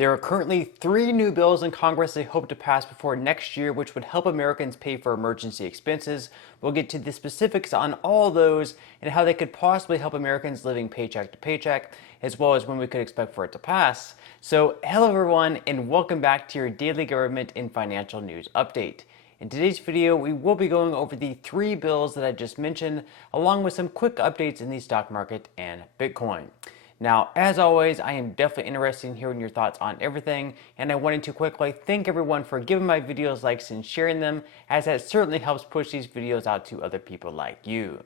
There are currently 3 new bills in Congress they hope to pass before next year, which would help Americans pay for emergency expenses. We'll get to the specifics on all those and how they could possibly help Americans living paycheck to paycheck, as well as when we could expect for it to pass. So, hello everyone, and welcome back to your daily government and financial news update. In today's video, we will be going over the 3 bills that I just mentioned, along with some quick updates in the stock market and Bitcoin. Now, as always, I am definitely interested in hearing your thoughts on everything, and I wanted to quickly thank everyone for giving my videos likes and sharing them, as that certainly helps push these videos out to other people like you.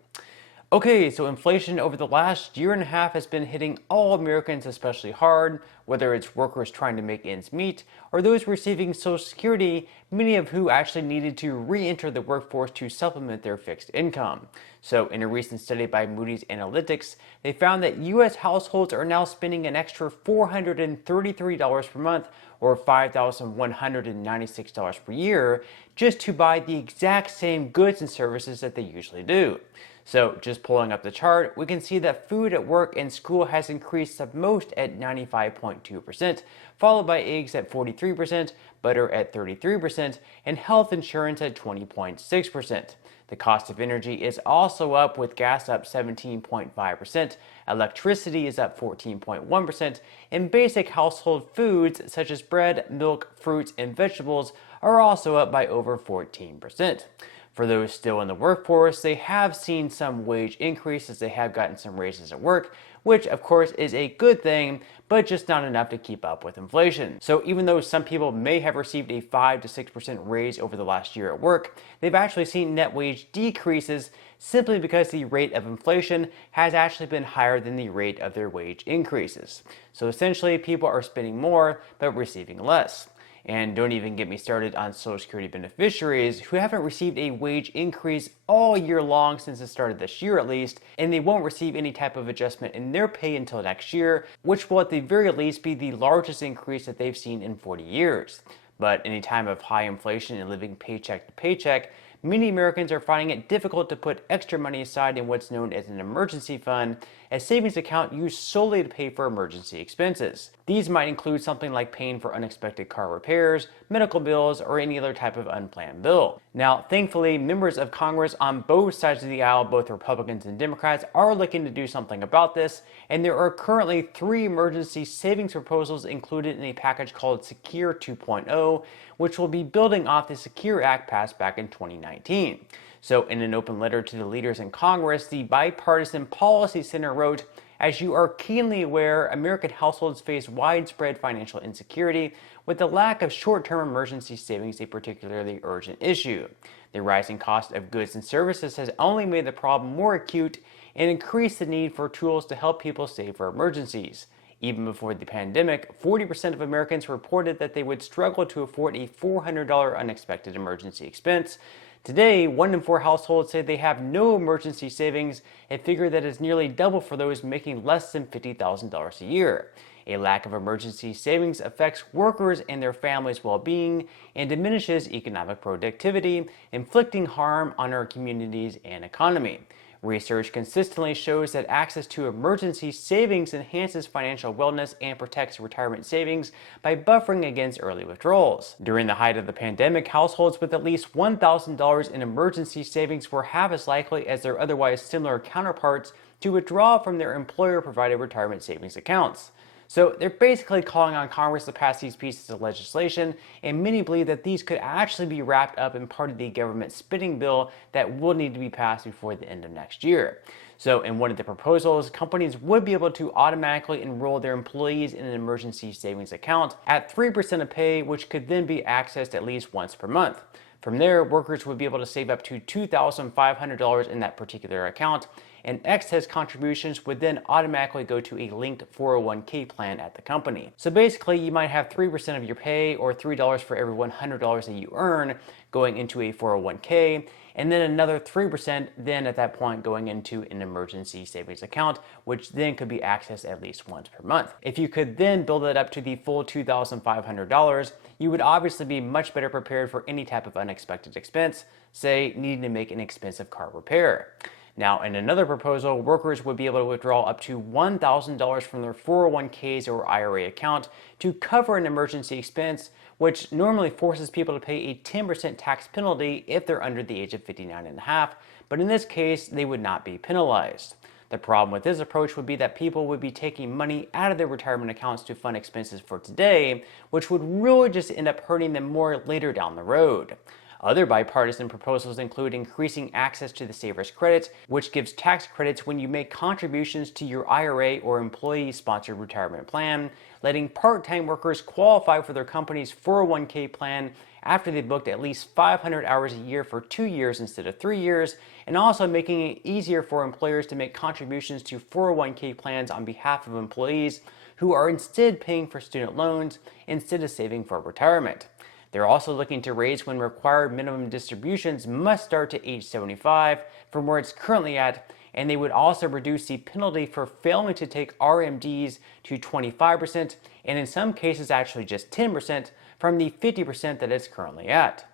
Okay, so inflation over the last year and a half has been hitting all Americans especially hard, whether it's workers trying to make ends meet or those receiving Social Security, many of who actually needed to re-enter the workforce to supplement their fixed income. So in a recent study by Moody's Analytics, they found that U.S. households are now spending an extra $433 per month, or $5,196 per year, just to buy the exact same goods and services that they usually do. So just pulling up the chart, we can see that food at work and school has increased the most at 95.2%, followed by eggs at 43%, butter at 33%, and health insurance at 20.6%. The cost of energy is also up, with gas up 17.5%, electricity is up 14.1%, and basic household foods such as bread, milk, fruits, and vegetables are also up by over 14%. For those still in the workforce, they have seen some wage increases, they have gotten some raises at work, which of course is a good thing, but just not enough to keep up with inflation. So even though some people may have received a 5 to 6% raise over the last year at work, they've actually seen net wage decreases simply because the rate of inflation has actually been higher than the rate of their wage increases. So essentially, people are spending more but receiving less. And don't even get me started on Social Security beneficiaries who haven't received a wage increase all year long since the start of this year at least, and they won't receive any type of adjustment in their pay until next year, which will at the very least be the largest increase that they've seen in 40 years. But in a time of high inflation and living paycheck to paycheck, many Americans are finding it difficult to put extra money aside in what's known as an emergency fund, a savings account used solely to pay for emergency expenses. These might include something like paying for unexpected car repairs, medical bills, or any other type of unplanned bill. Now, thankfully, members of Congress on both sides of the aisle, both Republicans and Democrats, are looking to do something about this, and there are currently 3 emergency savings proposals included in a package called Secure 2.0, which will be building off the Secure Act passed back in 2019. So in an open letter to the leaders in Congress, the Bipartisan Policy Center wrote, "As you are keenly aware, American households face widespread financial insecurity, with the lack of short-term emergency savings a particularly urgent issue. The rising cost of goods and services has only made the problem more acute and increased the need for tools to help people save for emergencies. Even before the pandemic, 40% of Americans reported that they would struggle to afford a $400 unexpected emergency expense. Today, 1 in 4 households say they have no emergency savings, a figure that is nearly double for those making less than $50,000 a year. A lack of emergency savings affects workers and their families' well-being and diminishes economic productivity, inflicting harm on our communities and economy. Research consistently shows that access to emergency savings enhances financial wellness and protects retirement savings by buffering against early withdrawals. During the height of the pandemic, households with at least $1,000 in emergency savings were half as likely as their otherwise similar counterparts to withdraw from their employer-provided retirement savings accounts." So they're basically calling on Congress to pass these pieces of legislation, and many believe that these could actually be wrapped up in part of the government spending bill that will need to be passed before the end of next year. So in one of the proposals, companies would be able to automatically enroll their employees in an emergency savings account at 3% of pay, which could then be accessed at least once per month. From there, workers would be able to save up to $2,500 in that particular account, and excess contributions would then automatically go to a linked 401k plan at the company. So basically, you might have 3% of your pay, or $3 for every $100 that you earn, going into a 401k, and then another 3% then at that point going into an emergency savings account, which then could be accessed at least once per month. If you could then build it up to the full $2,500, you would obviously be much better prepared for any type of unexpected expense, say needing to make an expensive car repair. Now, in another proposal, workers would be able to withdraw up to $1,000 from their 401ks or IRA account to cover an emergency expense, which normally forces people to pay a 10% tax penalty if they're under the age of 59 and a half, but in this case, they would not be penalized. The problem with this approach would be that people would be taking money out of their retirement accounts to fund expenses for today, which would really just end up hurting them more later down the road. Other bipartisan proposals include increasing access to the Savers Credit, which gives tax credits when you make contributions to your IRA or employee-sponsored retirement plan, letting part-time workers qualify for their company's 401k plan after they booked at least 500 hours a year for 2 years instead of 3 years, and also making it easier for employers to make contributions to 401k plans on behalf of employees who are instead paying for student loans instead of saving for retirement. They're also looking to raise when required minimum distributions must start to age 75 from where it's currently at, and they would also reduce the penalty for failing to take RMDs to 25%, and in some cases actually just 10% from the 50% that it's currently at.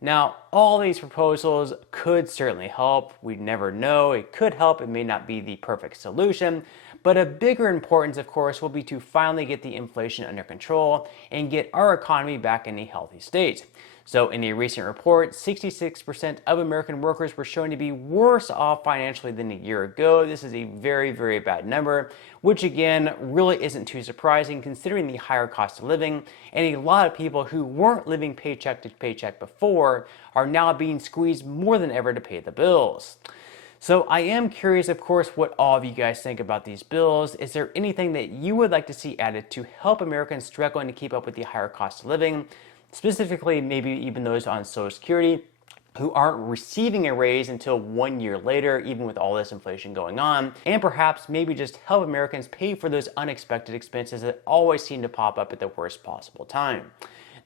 Now, all these proposals could certainly help. We never know. It could help. It may not be the perfect solution. But of bigger importance, of course, will be to finally get the inflation under control and get our economy back in a healthy state. So in a recent report, 66% of American workers were shown to be worse off financially than a year ago. This is a very, very bad number, which again really isn't too surprising considering the higher cost of living, and a lot of people who weren't living paycheck to paycheck before are now being squeezed more than ever to pay the bills. So I am curious, of course, what all of you guys think about these bills. Is there anything that you would like to see added to help Americans struggling to keep up with the higher cost of living? Specifically, maybe even those on Social Security who aren't receiving a raise until 1 year later, even with all this inflation going on, and perhaps maybe just help Americans pay for those unexpected expenses that always seem to pop up at the worst possible time.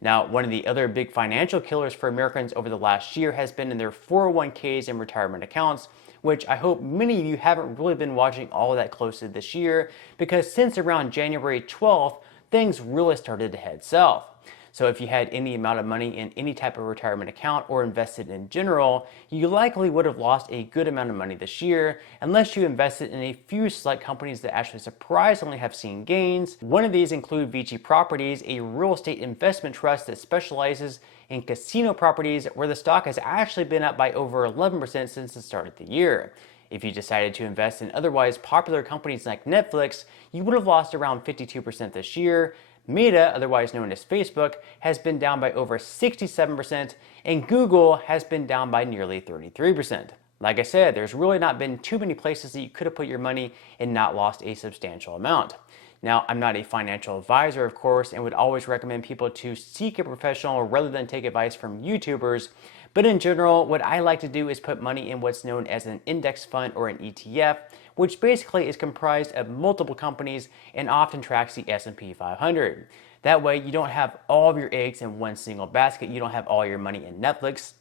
Now, one of the other big financial killers for Americans over the last year has been in their 401ks and retirement accounts, which I hope many of you haven't really been watching all that closely this year, because since around January 12th, things really started to head south. So if you had any amount of money in any type of retirement account or invested in general, you likely would have lost a good amount of money this year unless you invested in a few select companies that actually surprisingly have seen gains. One of these include VICI Properties, a real estate investment trust that specializes in casino properties where the stock has actually been up by over 11% since the start of the year. If you decided to invest in otherwise popular companies like Netflix, you would have lost around 52% this year. Meta, otherwise known as Facebook, has been down by over 67%, and Google has been down by nearly 33%. Like I said, there's really not been too many places that you could have put your money and not lost a substantial amount. Now, I'm not a financial advisor, of course, and would always recommend people to seek a professional rather than take advice from YouTubers. But in general, what I like to do is put money in what's known as an index fund or an ETF, which basically is comprised of multiple companies and often tracks the S&P 500. That way, you don't have all of your eggs in one single basket. You don't have all your money in Netflix.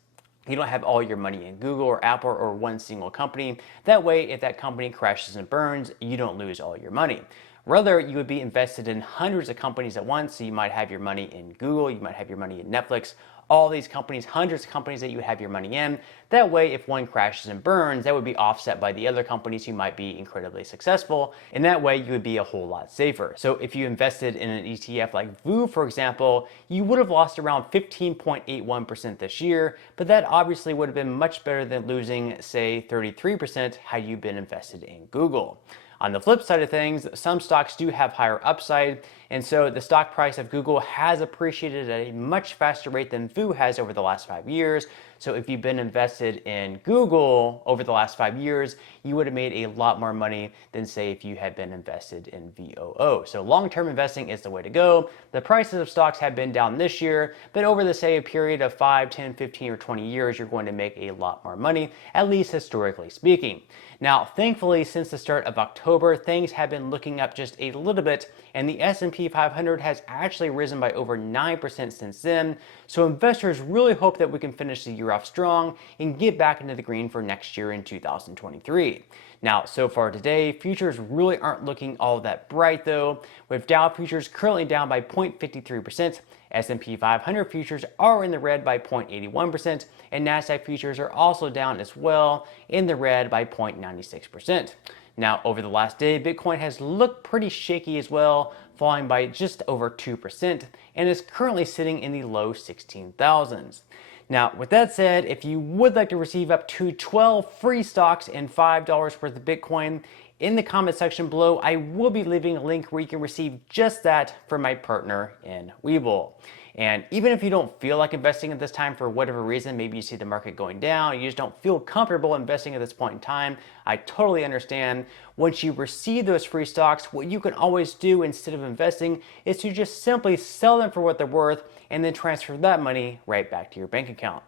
You don't have all your money in Google or Apple or one single company. That way, if that company crashes and burns, you don't lose all your money. Rather, you would be invested in hundreds of companies at once. So you might have your money in Google, you might have your money in Netflix, all these companies, hundreds of companies that you would have your money in. That way, if one crashes and burns, that would be offset by the other companies who might be incredibly successful. And that way, you would be a whole lot safer. So if you invested in an ETF like VU, for example, you would have lost around 15.81% this year, but that obviously would have been much better than losing, say, 33% had you been invested in Google. On the flip side of things, some stocks do have higher upside, and so the stock price of Google has appreciated at a much faster rate than VU has over the last 5 years. So if you've been invested in Google over the last 5 years, you would have made a lot more money than, say, if you had been invested in VOO. So long-term investing is the way to go. The prices of stocks have been down this year, but over the, say, a period of 5, 10, 15, or 20 years, you're going to make a lot more money, at least historically speaking. Now, thankfully, since the start of October, things have been looking up just a little bit, and the S&P S&P 500 has actually risen by over 9% since then, so investors really hope that we can finish the year off strong and get back into the green for next year in 2023. Now, so far today, futures really aren't looking all that bright though, with Dow futures currently down by 0.53%, S&P 500 futures are in the red by 0.81%, and Nasdaq futures are also down as well, in the red by 0.96%. Now, over the last day, Bitcoin has looked pretty shaky as well, falling by just over 2%, and is currently sitting in the low 16,000s. Now, with that said, if you would like to receive up to 12 free stocks and $5 worth of Bitcoin, in the comment section below, I will be leaving a link where you can receive just that from my partner in Webull. And even if you don't feel like investing at this time for whatever reason, maybe you see the market going down, you just don't feel comfortable investing at this point in time, I totally understand. Once you receive those free stocks, what you can always do instead of investing is to just simply sell them for what they're worth and then transfer that money right back to your bank account.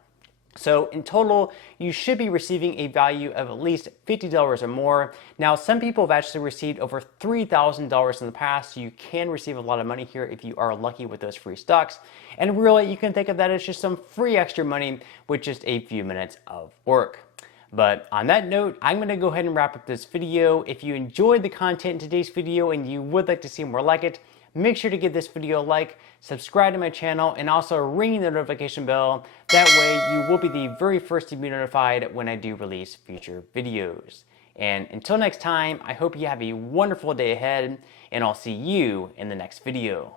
So in total, you should be receiving a value of at least $50 or more. Now, some people have actually received over $3,000 in the past, so you can receive a lot of money here if you are lucky with those free stocks. And really, you can think of that as just some free extra money with just a few minutes of work. But on that note, I'm going to go ahead and wrap up this video. If you enjoyed the content in today's video and you would like to see more like it, make sure to give this video a like, subscribe to my channel, and also ring the notification bell. That way you will be the very first to be notified when I do release future videos. And until next time, I hope you have a wonderful day ahead, and I'll see you in the next video.